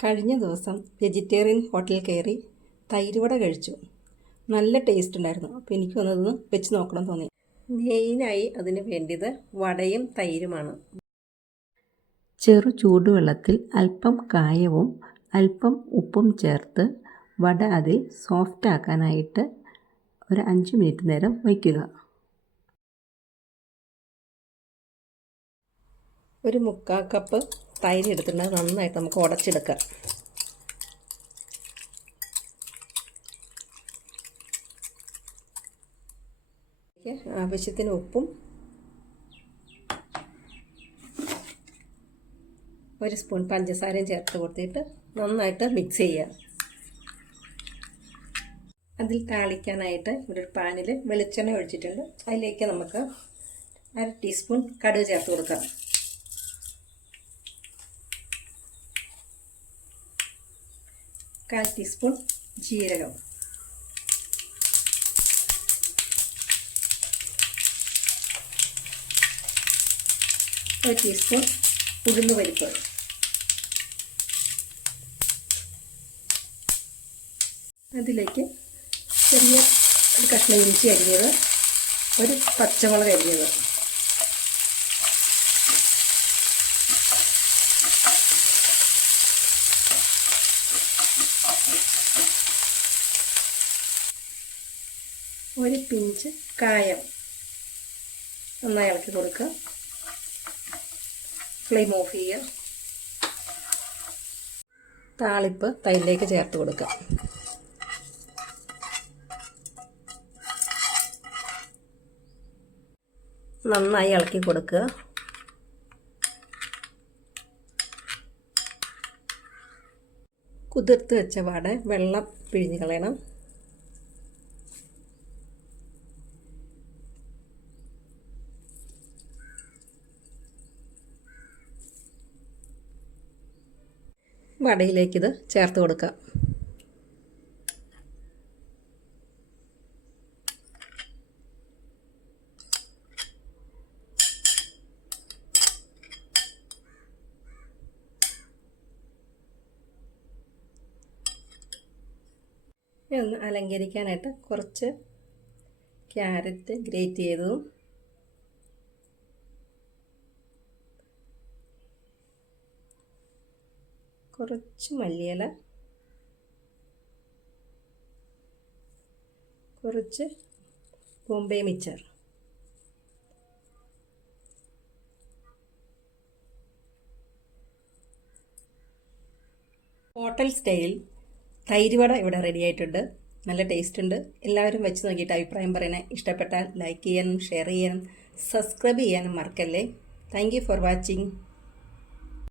കഴിഞ്ഞ ദിവസം വെജിറ്റേറിയൻ ഹോട്ടലിൽ കയറി തൈര് വട കഴിച്ചു. നല്ല ടേസ്റ്റ് ഉണ്ടായിരുന്നു. അപ്പോൾ എനിക്ക് വന്നതൊന്ന് വെച്ച് നോക്കണം തോന്നി. മെയിനായി അതിന് വേണ്ടിയത് വടയും തൈരുമാണ്. ചെറു ചൂടുവെള്ളത്തിൽ അല്പം കായവും അല്പം ഉപ്പും ചേർത്ത് വട അതിൽ സോഫ്റ്റ് ആക്കാനായിട്ട് ഒരു 5 മിനിറ്റ് നേരം വയ്ക്കുക. ഒരു 3/4 കപ്പ് തൈര് എടുത്തിട്ടുണ്ട്. നന്നായിട്ട് നമുക്ക് ഉടച്ചെടുക്കാം. ആവശ്യത്തിന് ഉപ്പും 1 സ്പൂൺ പഞ്ചസാരയും ചേർത്ത് കൊടുത്തിട്ട് നന്നായിട്ട് മിക്സ് ചെയ്യുക. അതിൽ താളിക്കാനായിട്ട് ഇവിടെ ഒരു പാനിൽ വെളിച്ചെണ്ണ ഒഴിച്ചിട്ടുണ്ട്. അതിലേക്ക് നമുക്ക് 1/2 ടീസ്പൂൺ കടുക് ചേർത്ത് കൊടുക്കാം. കാൽ ടീസ്പൂൺ ജീരകം, 1 ടീസ്പൂൺ ഉഴുന്നുപരിപ്പ്, അതിലേക്ക് ചെറിയ ഒരു കഷ്ണം ഇഞ്ചി അരിഞ്ഞത്, ഒരു പച്ചമുളക് അരിഞ്ഞത്, ഒരു പിഞ്ച് കായം നന്നായി ഇളക്കി കൊടുക്കുക. ഫ്ലെയിം ഓഫ് ചെയ്യുക. താളിപ്പ് തൈരിലേക്ക് ചേർത്ത് കൊടുക്കുക. നന്നായി ഇളക്കി കൊടുക്കുക. കുതിർത്ത് വെച്ച വട വെള്ളം പിഴിഞ്ഞ് കളയണം. വടയിലേക്കിത് ചേർത്ത് കൊടുക്കുക. ഒന്ന് അലങ്കരിക്കാനായിട്ട് കുറച്ച് ക്യാരറ്റ് ഗ്രേറ്റ് ചെയ്തതും കുറച്ച് മല്ലിയില, കുറച്ച് ബോംബെ മിച്ചർ, ഹോട്ടൽ സ്റ്റൈൽ തൈര് വട ഇവിടെ റെഡി ആയിട്ടുണ്ട്. നല്ല ടേസ്റ്റ് ഉണ്ട്. എല്ലാവരും വെച്ച് നോക്കിയിട്ട് അഭിപ്രായം പറയണേ. ഇഷ്ടപ്പെട്ടാൽ ലൈക്ക് ചെയ്യാനും ഷെയർ ചെയ്യാനും സബ്സ്ക്രൈബ് ചെയ്യാനും മറക്കല്ലേ. Thank you for watching.